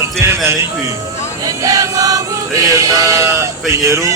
Atien ani ku. Na penyeru.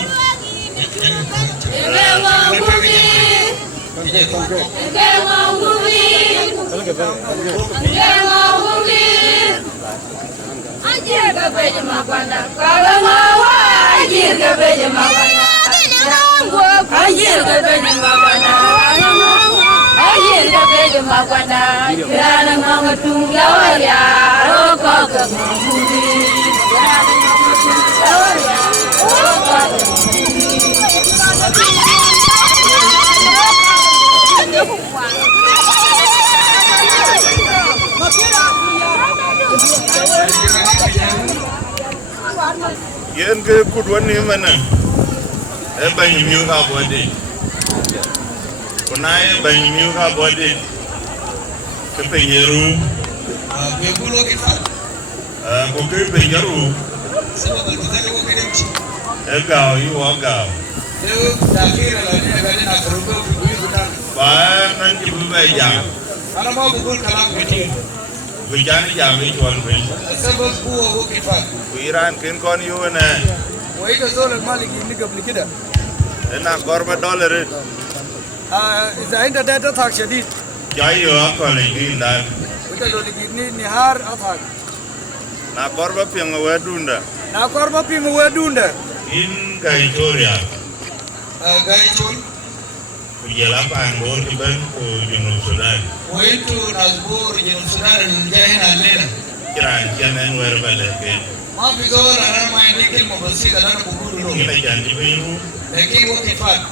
Yen ke kudwan ni mana banyu ka Abuodit kunai banyu ka Abuodit ke penyeru Kulo kita ko ke penyeru sebab kita ko kedemchi gao yu gao leo dakira la ni gani na kuruko kuyu butan ba nan ji bu bai ja ana mau bukul kalam kecil bujani ja mi tuan bin sebab kuo kita ku Iran ken kon yu na وإذا زول المالك اللي قبل كده na korba dollar إذا أنت ده تضحك شديد jai yo ko le gi na وإذا لو لقيتني نهار أضحك na korba ping wedunda ناكور ما في موادون ده in kai choria قايتون ku yela pan bor ki ban ku junu Sudan وإنتو نازبور جنوب السودان الجاهين الليلة kiran kianen wer bale ke ما في زول أنا ما عندي كلمة بسيطة أنا بقول له ina janji biru لكن هو كفاك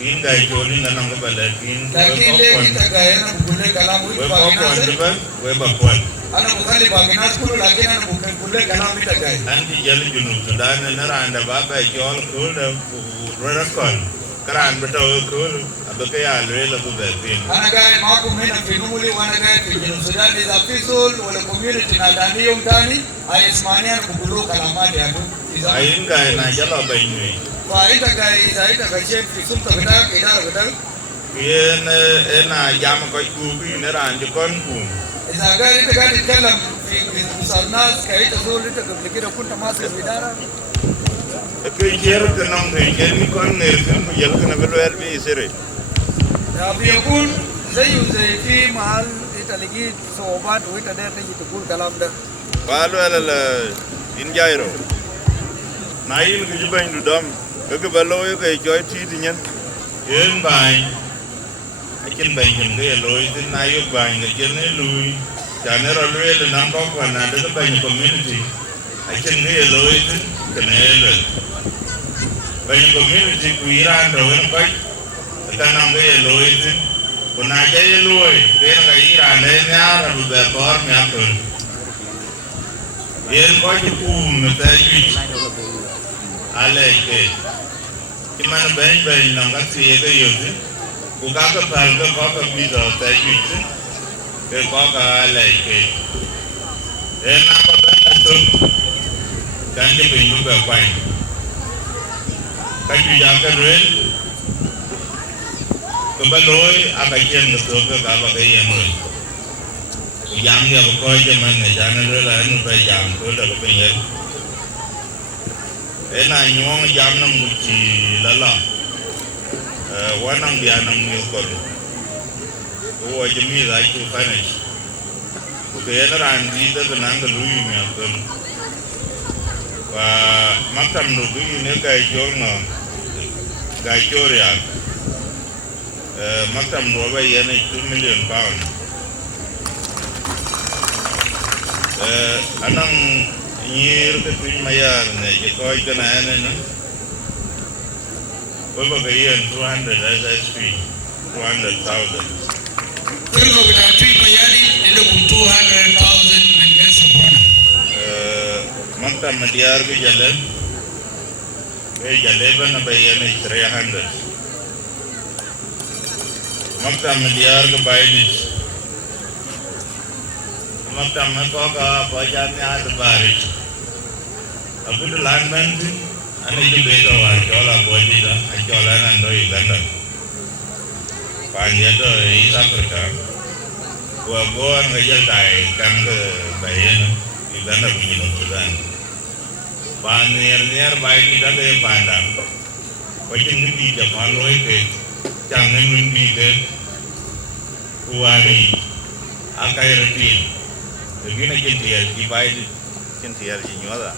in kai choli na nang bale kin لكن ليه أنت قاعد أنا بقول لك كلام we ويبقى ko ko ناس diban we ba kwal أنا بخلي باقي ناس كله لكن أنا بقول لك كلام أنت قاعد anti jel junu Sudan na randa ba ba chol ko da rara kon karan beto ko abaka ya le la bu be tin أنا قاعد معكم هنا في نمولي وأنا قاعد في جنوب السودان إذا في زول ولا كوميونتي ناداني يوم تاني هاي اسمعني أنا بقول له كلامات يا أخو إذا ain kai na jalo ba ni فأنت قاعد إذا أنت قاعد شايف في سلطة بدك إدارة بدك yen ena jam ko ku bi ne ran ji kon ku إذا قاعد أنت قاعد تتكلم في وسط ناس قاعد تقول أنت قبل كده كنت ماسك إدارة ke jer ke nong de ken kon ne ken ku jel ke na bel bi sire بيكون زيه زي في محل أنت لقيت صعوبات وأنت داير تيجي تقول كلام ده balu ala in jairo na yin ku jiban du dom ke balo yo ke joy ti ti nyen yen bai akin bai ken ke loy tin na yo bai ne ken ne lui jane ro le le nam ko kwa na de bai community akin ne loy tin ke ne le bai community ku iran ro en bai ta nam ke loy tin ku na je loy ke na iran le nya ra bu be por nya ko yen ko ju me ta ju ale ke ki man ben ben nam ga ti ke yo ti ku ka ka pal ka ko ka bi do ta ju ti ke ko ka ale ke na ba ben na to dan ni bin bu ba pai ka ju ya ka re ko ba loy a ba ken no to ka ba ka yen no yang dia ko je man ne jangan la nu ba yang ko da ko yen ena nyong jam na mu chi la la wanang dia nang mi ko o je mi da chu finish ko ke na ran di da nang ga lu mi ko wa makam no du ne ga jor no ga jor ya makam no ba yen 2 million pound anang nyir ke tuj mayar ne je koy kana ene na ko ba yen 200 SSP 200,000 Turko kita tuj mayari ndio ku 200,000 and guess upon manta madiar ke jalan ba na yen 300 manta madiar ke bayi makam ko ka bajan ya bari aku de landman ane je beto wa jola bodi da jola nan do Uganda panya do East Africa wa go an ga jal dai kan ga bayen Uganda kumino Sudan. Ban near by the other panda. Watching the beach of one way, Changan will be good. Who are the Akairatin? The Gina Kintier divided Kintier in Yoda.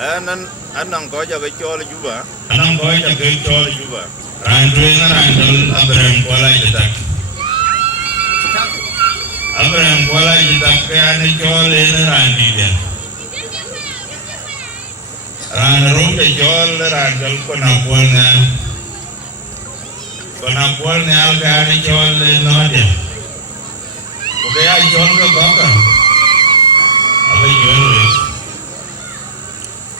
Anang Goja Vichol Juba. Anang Goja Vichol Juba. Randwing and Abraham Kuala Jatak. Abraham Kuala Jatak and Chol in Randidia. Ran room the Jol Randall Konapolna. Konapolna Algani Chol in Nodia. Okay, I John Goka. Away you.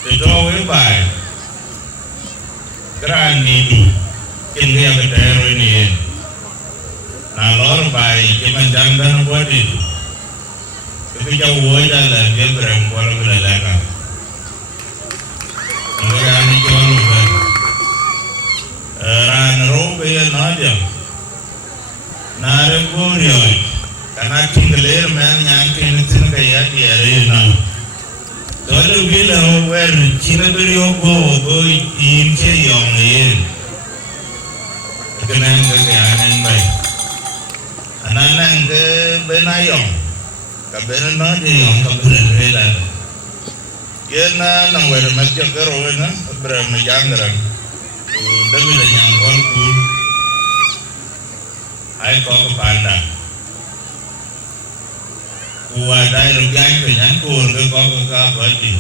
The door will buy. Grand need can we have a terror in the end. Now, Lord, by Jiman Jandan, what did if we go word and give them what of the letter? We are in John Ran Robe and Nadia. Naragorio. Can I think the little man yanking it in the Yaki? Tolu bila wer China beliau go in Cheyong yin. Kenang ke anan bay. Anan ke benayong. Kabena nayong kabulan rela. Yena nang wer macam kerana bermajangran. Demi yang golput. Ay kau kepanda. Kuadai rupiah dengan kur ke kau bagi.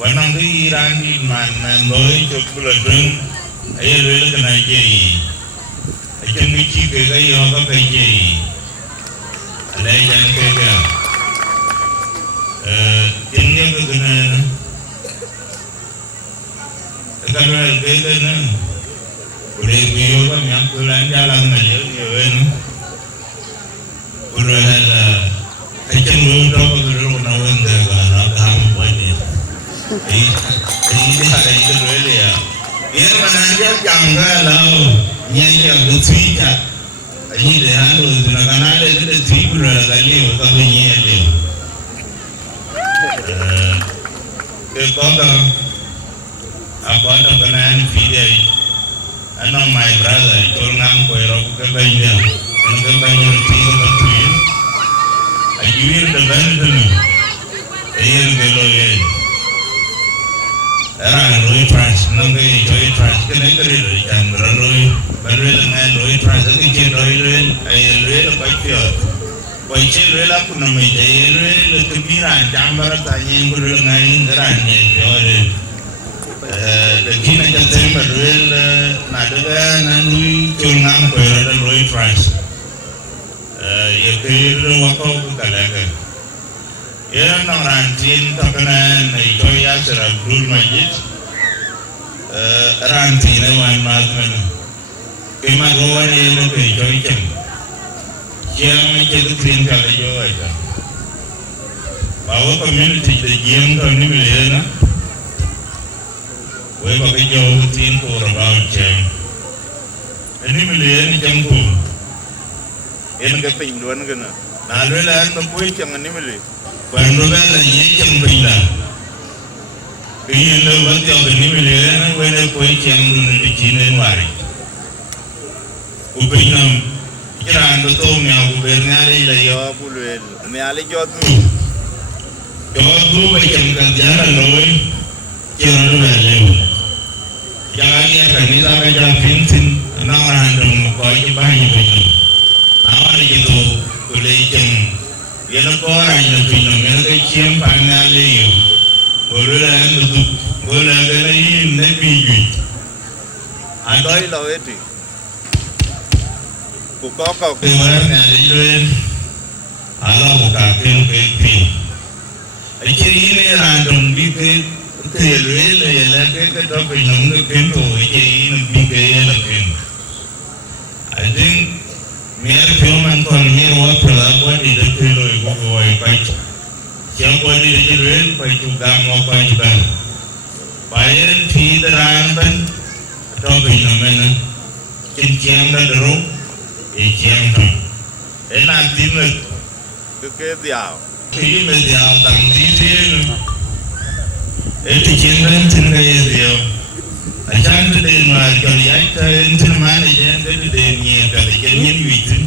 Wanang di Iran di mana loi coklat deng, ayat loi kena jadi. Ayat mici ke gaya apa jadi. Ada yang kega. Tinggal ke kena. Kalau kega na, boleh biar kami yang pulang jalan aja ni. Boleh Kacang lu tahu kalau nak wenda kan, ham buatnya. Ini ada itu dulu ya. Ia mana dia janggal lau, nyanyi betul ya. Ini dia anu, nak ada itu betul lah kali, kalau nyanyi. Kepada apa tu kenaan video, anak my brother, orang koirok kebanyakan, kebanyakan tiga betul. Ayuir the Benton, Air Beloye. Roy Trash, Nanga, Joy Trash, Connected, and Roy, Barrel and Roy Trash, the kitchen oil, I read a backyard. Why children up on me, the Kubira and Jambar, Tanyan, Gurungain, the Rani, the Kina Jatem, Barrel, Nadagan, and we kill Nampo, the Roy Trash. Yaitu waktu kalaga. Ia orang rantin terkena naiknya secara dulu majid. Rantin awan makan. Kemaluan ini kejauh jam. Jam itu green kalau jauh aja. Bawa community the jam tu ni bila na. Wei bagai jauh tin kurang bawa jam. Ini bila ni jam tu. Yang keping luan kena. Nalu lah tu puih jangan ni meli. Kalau lah ni jangan bila. Ini lu waktu ni meli lah, kalau puih jangan dulu di Cina wari. Upin nam, jangan tu ni aku bernari lah ya puluh. Ni ali jodoh. Jodoh macam kerjaan loy, jangan lu beli. Jangan ni kan ni tak kerja pintin, nak orang dong kau ini banyak betul. Awak itu boleh jam, yang orang yang punya mereka jam pangal leh, boleh ada ini nabi. Ada ilau itu, kau kemudian ada itu, Allah buka pintu. Akhirnya ini random bikin, terlalu lelaki kita punya pintu, ini bikin lelaki. I think. Mere film kon mere wa pela di de pelo ko ko ai pai yang ko di de ren pai tu gam mo pai ban bayan thi de ran ban to bi no men kin chiang da ro e chiang to e na lực cái diào khi mà diào tặng đi riêng ấy thì chiến bên trên cái diều ở trong cái đền mà cho đi ấy trên trên mà này trên cái đền nhiều cả cái chân nhân uy tín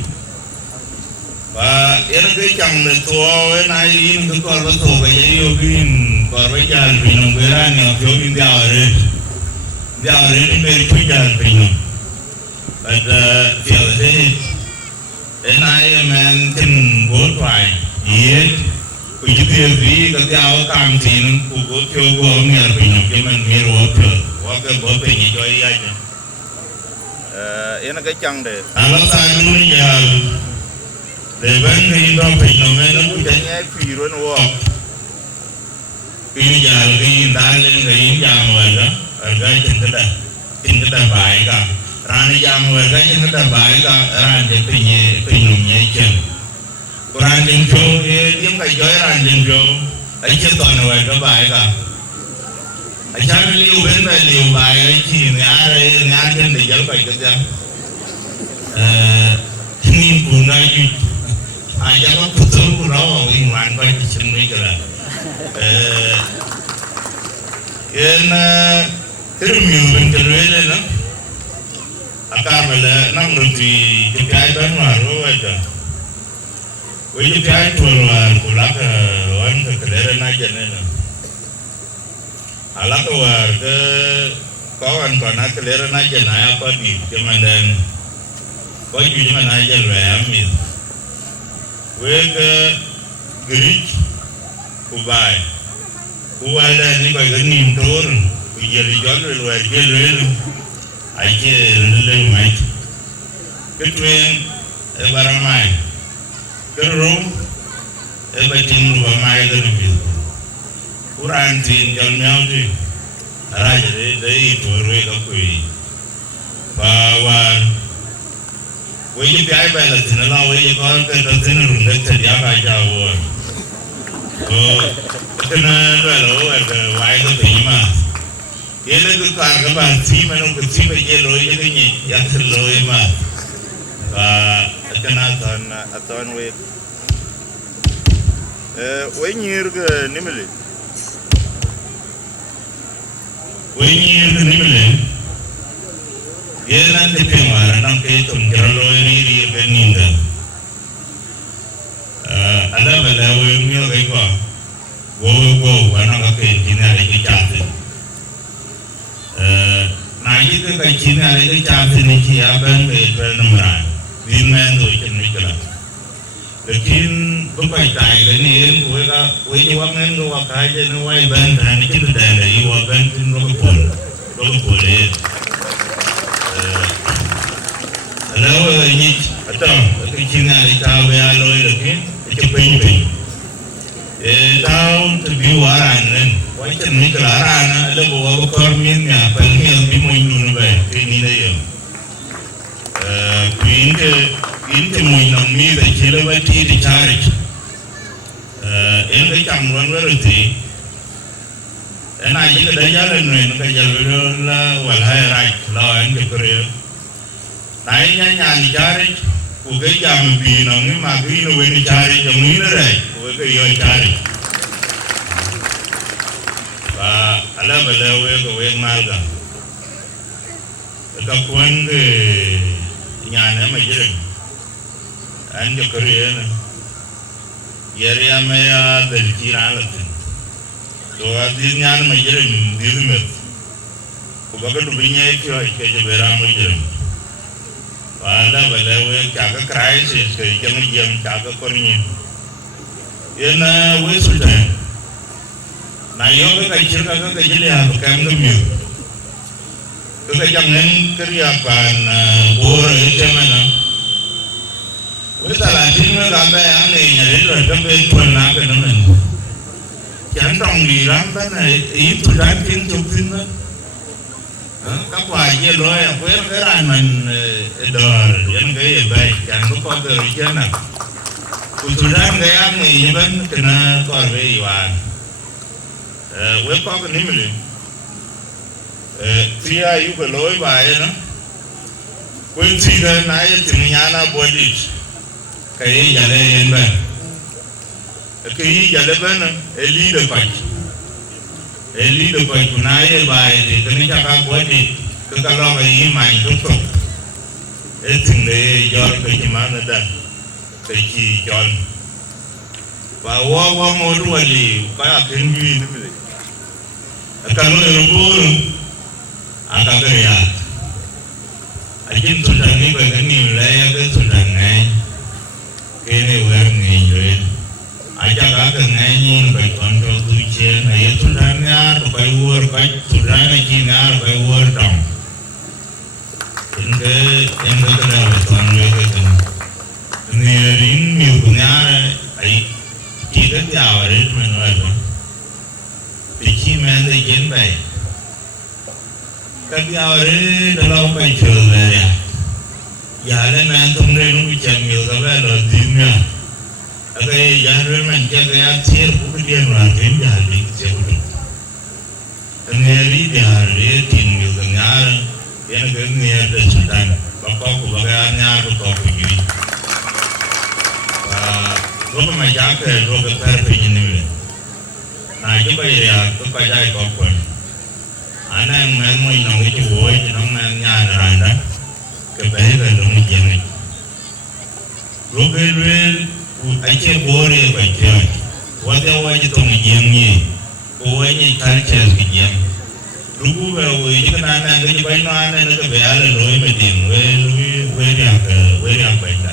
và cái chẳng là tua cái này in cái con vật thổ cái gì in còn bây giờ vì nó người ra nhiều thiếu in diào rồi thì mình phải chờ vì nó but feel thế đến nay mình tin vô thoại yết bây giờ vì cái diào càng tin cũng có thiếu vô nhiều vì nó cái mình nhiều vô cái bố bị như vậy vậy nó cái chân để nó sai luôn giờ để bên khi nó bị nó mới nó cũng cái nhái phi rồi nó bây giờ cái ta lên cái giang rồi đó ở đây trên cái đàn bài cả ran giang rồi cái trên cái đàn bài cả ran để cái nhung nhảy chân ran chân châu tiếng cái chơi ran chân châu ấy chưa toàn rồi đó bài cả ấy chắc liều bên đây liều bài ấy chỉ ngã trên để giáo bài cái gì nhìn cũng ngay như ai chắc có phụ nữ của nó mà in hoàn quay thì chân mấy cái là cái nhiều bên cái đấy đấy nó akan là năm rồi thì cái bán mà rồi vậy với cái tour mà của lắc anh cái đấy này cho nên là lắc cái có anh còn cái đấy này cho này có gì cho mình nên có gì mà này cho rẻ mình với cái Greek của bài là những cái niềm thương bây giờ thì chọn rồi cái ai chơi lên máy cái chuyện em barang mai cái room em phải tin vào mai cái này Quran tin cho nhau đi ra để rồi cái quỷ và với cái bài là tin là với con cái đó tin rồi để thấy giá bài chào cái này là cái vài cái gì mà cái này cái bạn xí mà nó cái xí bây giờ lôi cái gì yang lôi mà và cái nào toàn với nhiều cái Nimule cái này thì cái mà nó cái tụm cái lôi đi cái nhìn đó ada bela với nhiều cái quoi vô và nó có cái này cái chả này cái chín này cái cha thì này chỉ ở bên về nằm lại viên men rồi trên mấy cái là lekin bukai tai cái này với những quan nhân của cái trên nó quay bên này nó chỉ được đèn để yêu bên trên nó cái phổi đấy nếu như cái chín này tao về lôi được cái pin tao từ biểu anh nên quay chân mấy cái lá ra nó bộ con miếng nhà phần miếng bị mùi luôn về cái này đây cái mùi nồng mi để chỉ là vậy thì charge em thấy chồng luôn với thì cái này chỉ là để giá lên rồi nó cái giờ là hoàn hay lại lo anh chụp rồi đấy nhà thì charge của cái jam bị nó nhưng mà cái nó bên charge trong núi đó đây của cái yêu charge và ala bela we malga ka kuan de nyane ma jere an jo korean yere me ya del tirala to adi nyane ma jere di me ko ba do binya ko ke je bera ma jere ala bela we ka crisis ke jam ka korni ena we Sudan na yo cái chữ cái gì là một cái miêu cái dòng nên cái gì bạn bố rồi cho mình nó với ta là chính nó làm cái ăn này nhà đến rồi trong bên quần áo cái nó mình chẳng trồng gì lắm cái này ý tôi đang kiến chụp phim đó các bài kia rồi quét cái này mình đờ những cái gì vậy chẳng có cái gì chứ nào tôi đang cái ăn này như bên cái nó còn cái gì vậy với có cái Nimule thì ai yêu cái lối bài nó quên gì đây này thì nhà na Abuodit cái giờ đây em bạn cái giờ đây bên eli được coi của nãy bài thì cái này chắc các bữa thì cái lo cái mày tốt tốt ấy thằng này do cái gì mà nó đần cái gì chọn và qua một đôi thì cái kiến duy nữa vậy cái nó là buồn cái này chính Sudan này cái Nimule cái Sudan này cái này quen nghề rồi Ajakguong này nhìn cái con trâu tui chen này Sudan nhà rồi cái vua cái Sudan này chỉ nhà rồi cái vua trồng những cái này là toàn về cái này đến nhiều của nhà ấy chỉ cái giàu đấy mà nói rồi thì khi mà anh đi chiến bay các giàu đấy đó là phải chờ về giờ đây mà anh không đây nó bị chậm nhiều cái về rồi gì nữa cái giờ đây mình chơi cái chơi cũng cái điên là cái giờ đi chơi cũng cái này đi giờ đấy tìm nhiều cái nhà cái nhà để Sudan bao của cái nhà của gì và lúc mà giá cái lúc cái phải phải như này này chứ bây giờ tôi phải dạy có quần anh em mới nông cái chủ ấy thì nó mang nhà rồi đó cái bé cái đồng tiền này lúc cái anh chơi bùa đi phải chơi qua theo ai cho tôi một giang nhỉ cô ấy như khai chơi cái giang lúc về rồi cái anh cái bay nó anh nó cái bé là lối mà tiền về ra bay đó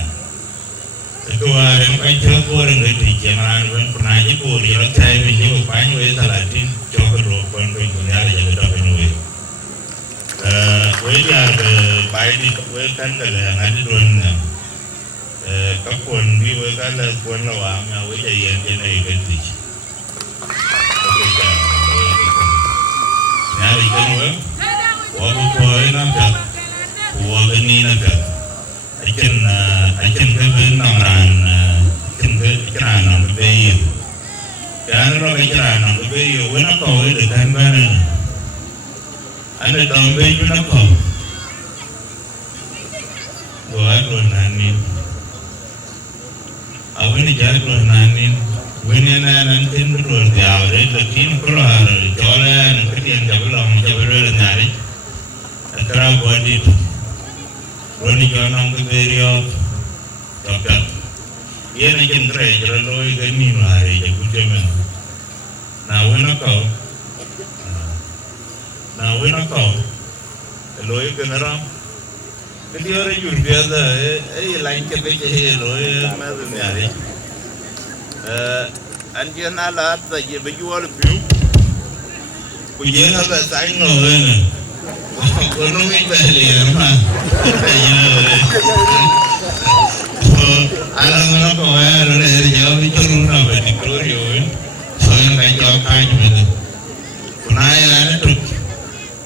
tôi em phải chơi bùa rồi người thì chơi mà vẫn còn ai chơi bùa thì nó chơi mình như một bánh với ta lại tin cho cái đồ con bên của nhà là giờ đó bên nuôi với nhà bài đi với cái là ngay đi luôn các quân đi với cái là quân là vào nhà với thầy em này cái gì nhà đi cái nữa của cô ấy nó thật của bên này nó thật anh chân cái bên nòng ràn chân cái ràn nòng cái bê cái nó cái ràn nòng cái bê với nó cầu với được anh bên này anh được đồng bê với nó cầu của anh luôn anh ở bên này chơi luôn anh bên này anh tin cái luôn giàu đấy là kiếm có là cho ra cái tiền cho cái lòng cho cái rồi nhà đấy cái Abuodit rồi đi cho nông cái video cho cả ये नहीं चंद्र है जरा लोग कहीं नहीं मारे जब कुछ में ना वो ना कहो लोग के नरम cái điều này chuẩn bị rồi ấy lạnh cái cái gì rồi mà tôi nhớ đi anh chưa nói là tại vì bây giờ là phiếu bây giờ nó là sáng rồi còn nó mới về liền mà bây giờ anh nó có ai rồi để giờ bây giờ nó nào về thì có rồi rồi anh cho khai cho mình còn ai nó trục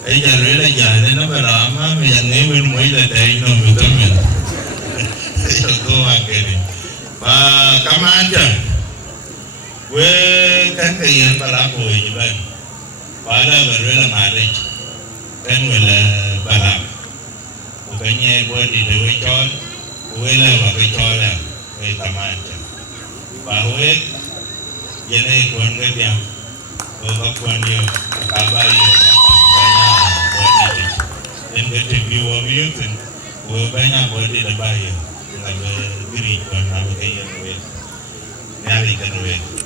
ấy giờ rồi là giờ nên nó phải làm á bây giờ nếu mình mới là để nó mình tâm mình thì tôi hoàn cái này và cảm ơn chứ với các cái gì mà làm hồi như vậy và là về là mà đây cái người là bà làm của cái nhà của thì tôi cho với là và cái cho là cái tầm ăn và huế giờ này còn cái gì có quan nhiều cả ba nhiều nên cái review of youth của banyak body là ba nhiều là cái gì còn làm cái gì nữa nhà đi cái nữa